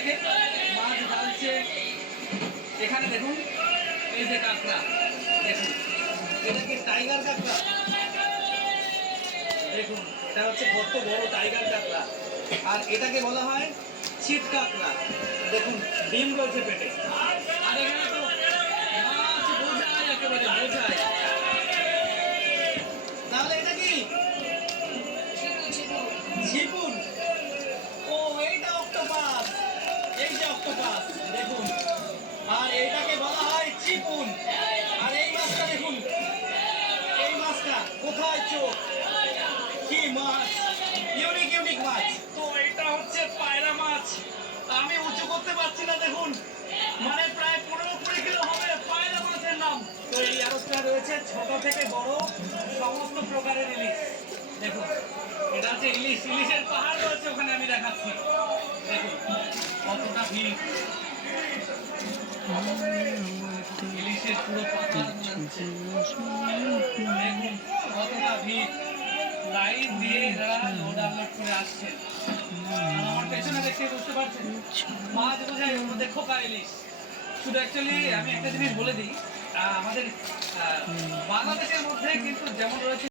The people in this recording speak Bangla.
দেখেন মাছ ঢালছে। এখানে দেখুন এই যে কাঁকড়া, দেখুন এটা কি টাইগার কাঁকড়া, দেখুন এটা হচ্ছে কত বড় টাইগার কাঁকড়া। আর এটাকে বলা হয় ছিট কাঁকড়া। দেখুন ডিম রয়েছে পেটে। আর এখানে তো মাছ বোঝায়, একেবারে বোঝায়। তাহলে এটা কি ঝিপুর? ও এইটা অক্টোপাস, এই যে অক্টোপাস দেখুন। আর এটাকে বলা হয় চিপুন। আর এই মাছটা দেখুন, এই মাছটা কোথায় চোখ, কি মাছ, ইউনিক ইউনিক মাছ। তো এটা হচ্ছে পায়রা মাছ। আমি উঁচু করতে পারছি না, দেখুন মানে প্রায় 15-20 কিলো হবে পায়রা মাছের নাম। তো এই আড়তটা রয়েছে ছোট থেকে বড় সমস্ত প্রকারের ইলিশ। দেখুন এটা হচ্ছে ইলিশ, ইলিশের পাহাড় রয়েছে ওখানে, আমি দেখাচ্ছি। দেখুন কতটা ভিড়, ইলিশের পুরো পাহাড় মনে হচ্ছে। দেখুন কতটা ভিড়, লাইন দিয়ে এরা লোড আনলোড করে আসছে। আর আমার পেছনে দেখতে বুঝতে পারছেন মাছ বোঝাই, ওর মধ্যে খোকা ইলিশ। শুধু অ্যাকচুয়ালি আমি একটা জিনিস বলে দিই, আমাদের বাংলাদেশের মধ্যে কিন্তু যেমন রয়েছে